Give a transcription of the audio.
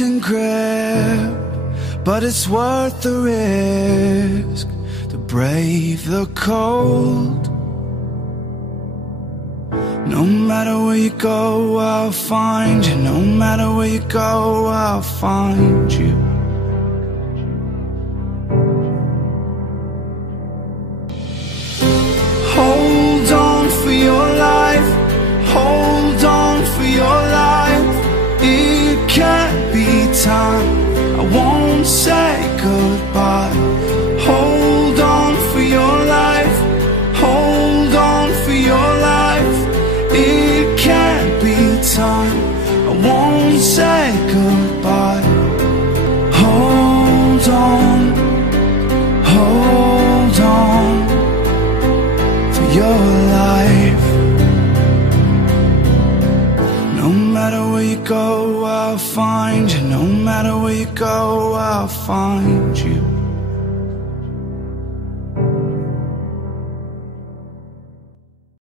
losing grip, but it's worth the risk to brave the cold. No matter where you go, I'll find you. No matter where you go, I'll find you. Hold on for your life. Hold on for your life. It can't be time. I won't say goodbye. Hold on for your life. Hold on for your life. It can't be time. I won't say goodbye. Hold on. Hold on for your life. No matter where you go, I'll find you. No matter where you go, I'll find you.